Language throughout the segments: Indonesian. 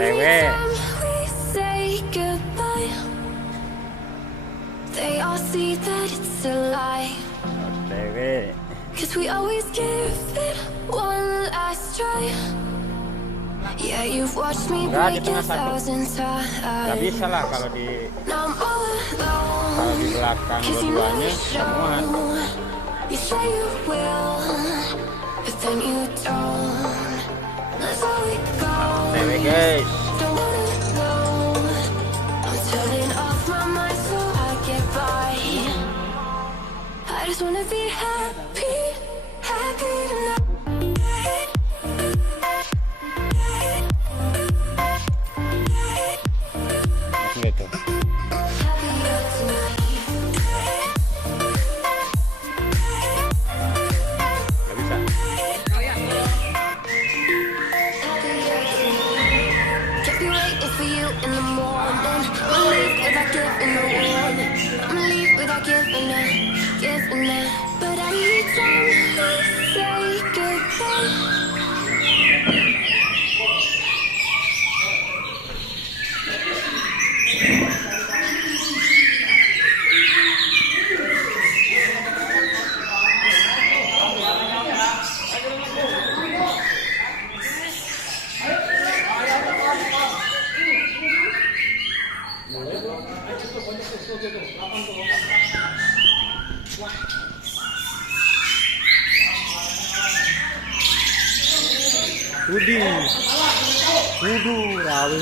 Cewek. They all see that it's a lie. Cewek. Cause we always give it one last try. Yeah, you've watched me break 1,000 times. Gak bisa lah kalau di belakang dua-duanya semua. You say you will, but then you don't. That's how it goes. Cewek guys. Don't wanna know. I'm turning off my mind so I get by. I just wanna be happy, happy tonight. Gitu. Gak bisa. Kept you waiting for you in the morning. I'ma leave without giving a warning. I'ma leave without giving a. But I need time to say goodbye. Wudu, rawi.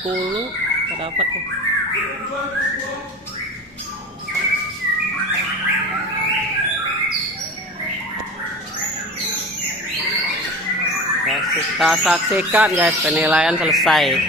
Nggak dapat tuh. Kita saksikan guys, penilaian selesai.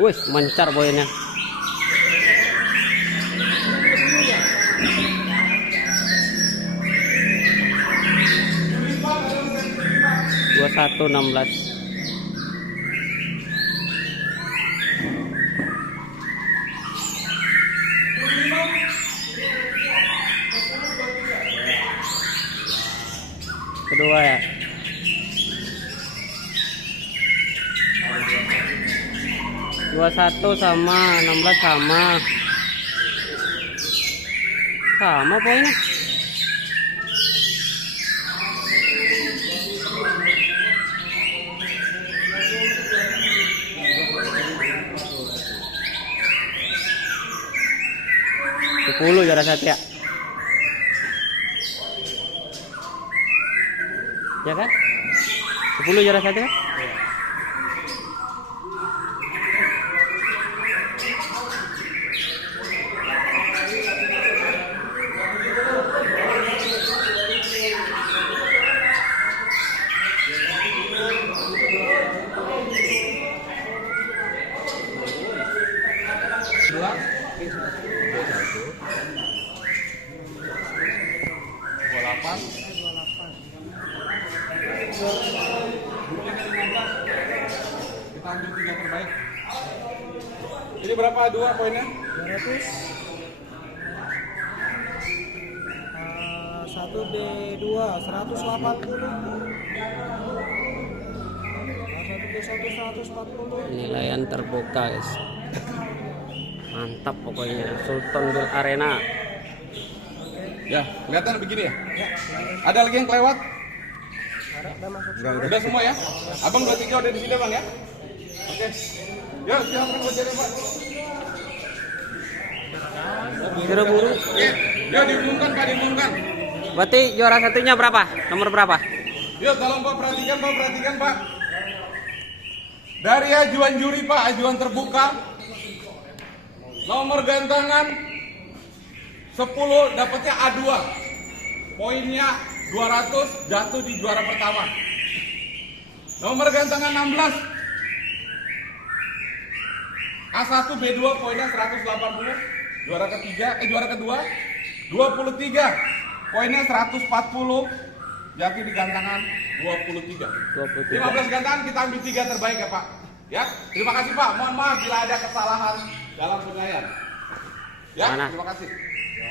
Wih, mencar poinnya. Dua 21-16. Kedua ya. 21 sama 16 sama poinnya. Sepuluh juara Satya. Ya kan? 10 juara Satya kan? Kita ambil 3 terbaik. Ini berapa dua poinnya? 200. 1B2 180. 1B1 140. Penilaian terbuka guys. Mantap pokoknya. Sultan Bill Arena. Ya, kelihatan begini ya? Ada lagi yang kelewat? Udah semua ya? Abang 23 udah di sini bang ya? Oke. Ya, silakan belajar Pak. Kira buru. Ya, diumumkan Pak, diumumkan. Berarti juara satunya berapa? Nomor berapa? Yuk, tolong Pak perhatikan Pak. Dari ajuan juri Pak, ajuan terbuka. Nomor gantangan 10 dapatnya A2. Poinnya 200, jatuh di juara pertama. Nomor gantangan 16 A1 B2 poinnya 180. Juara kedua 23. Poinnya 140. Jatuh di gantangan 23. 15 gantangan kita ambil 3 terbaik ya Pak. Ya, terima kasih Pak. Mohon maaf bila ada kesalahan dalam penilaian. Ya, Mana? terima kasih.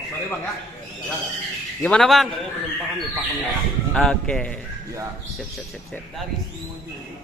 Mari Bang ya. Ya. Gimana bang? Saya belum paham nih pakemnya ya. Oke. Ya. Sip. Dari si mobil.